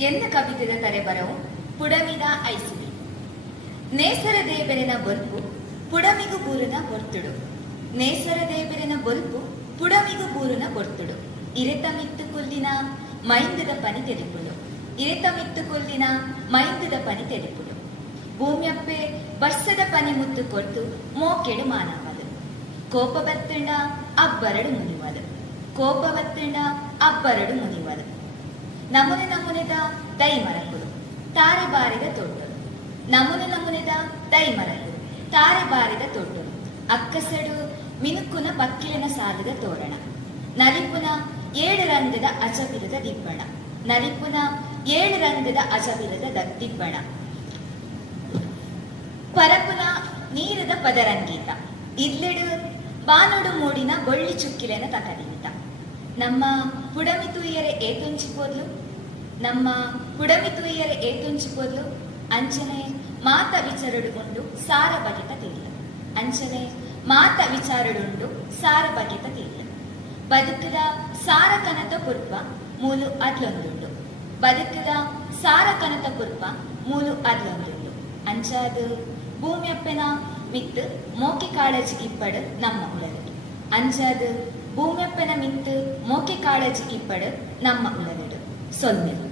ಎನ್ನ ಕವಿತೆದ ತರೆಬರವು ಪುಡಮಿದ ಐಸುಡಿ ನೇಸರ ದೇವರಿನ ಬೊಲ್ಪು, ಪುಡಮಿಗು ಬೂರನ ಬೊರ್ತುಡು. ನೇಸರ ದೇವರಿನ ಬೊಲ್ಪು, ಪುಡಮಿಗು ಬೂರನ ಬೊರ್ತುಡು. ಇರೆತಮಿತ್ತು ಕೊಲ್ಲಿನ ಮೈಂದದ ಪನಿ ತೆರಿಪುಡು ಇರೆತಮಿತ್ತು ಕೊಲ್ಲಿನ ಮೈಂದದ ಪನಿ ತೆರಿಪುಡು ಭೂಮಿಯಪ್ಪೆ ವರ್ಷದ ಪನಿ ಮುತ್ತು ಕೊಟ್ಟು ಮೋಕೆಡು ಮಾನವದು. ಕೋಪ ಬತ್ತಂಡ ಅಬ್ಬರಡು ಮುನಿವದು. ಕೋಪ ಬತ್ತಂಡ ಅಬ್ಬರಡು ಮುನಿವದು. ನಮುನೆ ನಮುನೆದ ಮರಗಳು ತಾರೆ ಬಾರಿದ ತೊಟ್ಟು ನಮುನೆ ನಮುನೆದ ದೈ ಮರಗಳು ತಾರೆ ಬಾರಿದ ತೊಟ್ಟು ಅಕ್ಕಸಡು ಮಿನುಕುನ ಪಕ್ಕಿಲಿನ ಸಾಲದ ತೋರಣ. ನಲಿಪುನ ಏಳು ರಂಗದ ಅಜವಿರದ ದಿಬ್ಬಣ. ನಲಿಪುನ ಏಳು ರಂಗದ ಅಜವಿರದ ದ- ದಿಬ್ಬಣ. ಪರಪುನ ನೀರದ ಪದರಂಗೀತ. ಇಲ್ಲೆಡು ಬಾನುಡು ಮೂಡಿನ ಬೊಳ್ಳಿ ಚುಕ್ಕಿಲೆನ ತಕದೀತ ನಮ್ಮ ಪುಡಮಿ ಏತೊಂಚಿಪೋದ್ಲು? ನಮ್ಮ ಪುಡಮಿ ಏತೊಂಚಿಪೋದ್ಲು? ಅಂಚನೆ ಮಾತ ವಿಚಾರಡುಗೊಂಡು ಸಾರ ಬಗೆತ ತಿಳಿಯ ಅಂಚನೆ ಮಾತ ವಿಚಾರಡುಂಡು ಸಾರ ಬಗೆತ ತಿಳಿಯ ಬದುಕದ ಸಾರ ಕನತ ಪುರ್ಪ ಮೂಲು ಅದ್ಲೊಂದುಂಡು. ಬದುಕದ ಸಾರ ಕನತ ಪುರ್ಪ ಮೂಲು ಅದ್ಲೊಂದುಂಡು. ಅಂಚಾದು ಭೂಮಿಯಪ್ಪನ ಮಿತ್ತು ಮೋಕೆ ಕಾಳಜಿ ಇಪ್ಪಡು ನಮ್ಮ ಉಳದಡು ಅಂಚಾದು ಭೂಮಿಯಪ್ಪನ ಮಿತ್ತು ಮೋಕೆ ಕಾಳಜಿ ಇಪ್ಪಡು ನಮ್ಮ ಉಳದಡು ಸೊಲ್ಮೆಲು